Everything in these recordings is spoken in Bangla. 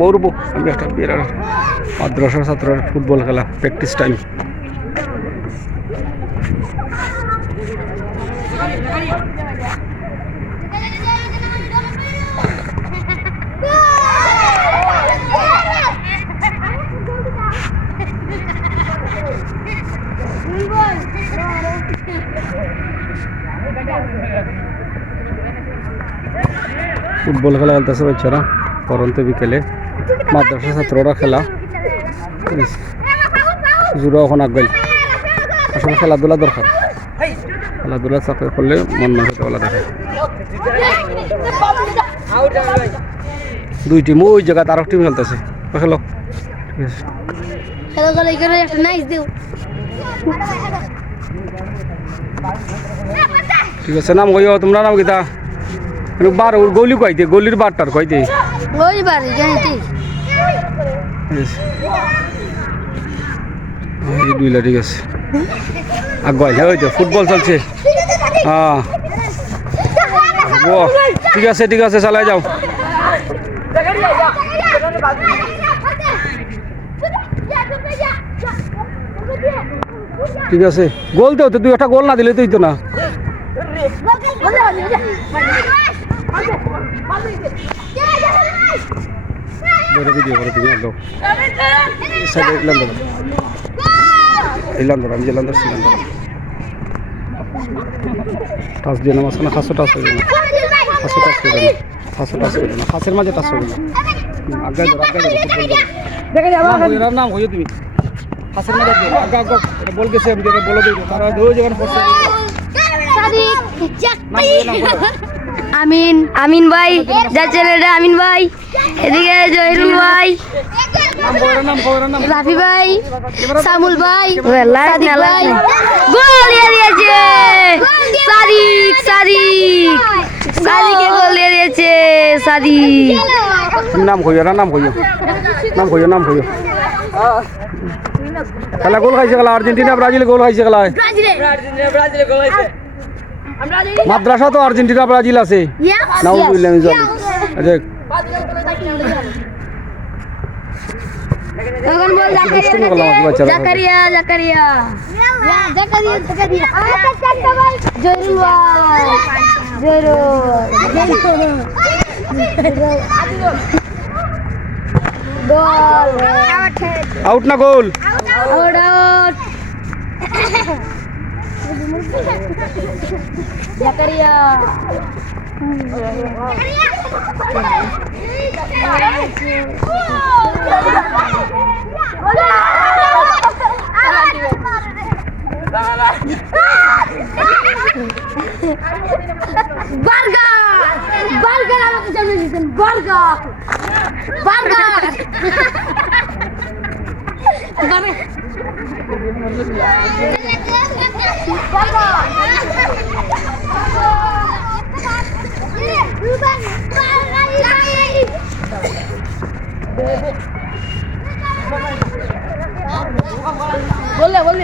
বলবো আমি একটা বিরাট মাদ্রাসার ছাত্রের ফুটবল খেলা প্র্যাকটিস টাইম। ফুটবল খেলা খেলতেছে বাচ্চারা পরন্ত বিকেলে, মাদ্রাসা ছাত্ররা খেলা জুড়ো এখন আগাইল। আসলে খেলাধুলা দরকার, খেলাধুলা চাকরি করলে মন না হতে বলা দেখে। দুই টিম ওই জায়গায় আরো টিম খেলতেছে, খেলো ঠিক আছে। নাম কইও তোমরা, নাম কিতা? বার গলি কইতে, গলির বারটার কইতে দুইলা ঠিক আছে। আগাইল ওই তো ফুটবল চলছে। হ্যাঁ ঠিক আছে ঠিক আছে, চালাই যাও। ঠিক আছে, গোল দেও তো, তুই একটা গোল না দিলে তুই তো না। টাচ দিয়ে না মাঝখানে, খাসো টাচ হয়ে না, খাসো টাচ করে না, খাসো টাচ করে না, খাসের মাঝে টাচ হবে না। আগাই ধরো আগাই ধরো, ফুটবল নাম হইও তুমি খাসের মাঝে আগা আগা বল গেছে, আমি যেটা বলে দিই তারা দুই জায়গায় পড়ছে। আমিন, আমিন ভাই, যা ছেলেটা আমিন ভাই, এদিকে জহিরুল ভাই, রাফি ভাই, সামুল ভাই, সাদিক ভাই, গোল দিয়েছে সাদিক, সাদিক সাদিকে গোল দিয়েছে সাদিক। নাম কইও না, নাম কইও, নাম কইও, নাম কইও। খেলা গোল খাইছে, খেলা আর্জেন্টিনা ব্রাজিল গোল খাইছে, খেলা ব্রাজিল গোল খাইছে। মাদ্রাসা তো আর্জেন্টিনা ব্রাজিল আছে। নাউজুবিল্লাহ মিন যালিক। আচ্ছা এখন বল জাকারিয়া, জাকারিয়া, জাকারিয়া, জাকারিয়া, জহিরুল ভাই, জহিরুল গোল, আউট না গোল? Out, out. জাকারিয়া, বার্গার, বার্গার আমাকে জানিয়ে দিতেন, বার্গার, বার্গার, बोल बोल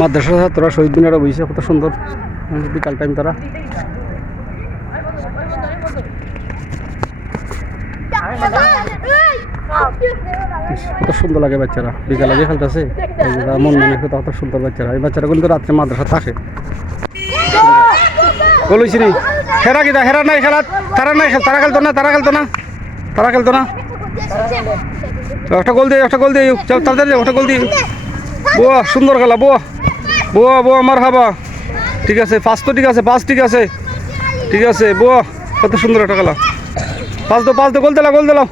মাদ্রাসা ছাত্ররা শহীদ মিনারে বইছে, কত সুন্দর বিকাল টাইম। তারা কত সুন্দর লাগে বাচ্চারা বিকালে যে খেলতেছে, মন মনে কত সুন্দর বাচ্চারা। এই বাচ্চারা কিন্তু রাত্রে মাদ্রাসা থাকে। গোল হয়েছি নি? হেরা কিনা? হেরা নাই খেলা, তারা নাই, তারা খেলতো না, তারা খেলতো না, তারা খেলতো না। একটা গোল দিয়ে, একটা গোল দিয়ে তাড়াতাড়ি, একটা গোল দিয়ে। বুয়া সুন্দর খেলা, বুয়া বুয়া বুয়া আমার হাবা। ঠিক আছে, পাঁচ তো ঠিক আছে, পাঁচ ঠিক আছে, ঠিক আছে। বুয়া কত সুন্দর একটা খেলা। পাঁচ দো, পাঁচ দো, গোল দিলাম, গোল দিলাম।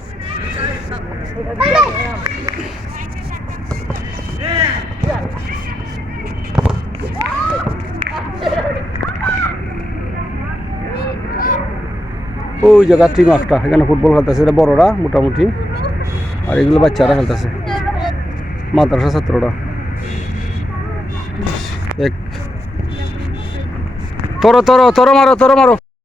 ওই জায়গা টিম একটা, এখানে ফুটবল খেলতেছে, এটা বড়রা মোটামুটি, আর এগুলো বাচ্চারা খেলতেছে, মাদ্রাসা ছাত্ররা। এক তরো তরো তরো মারো, তরো মারো।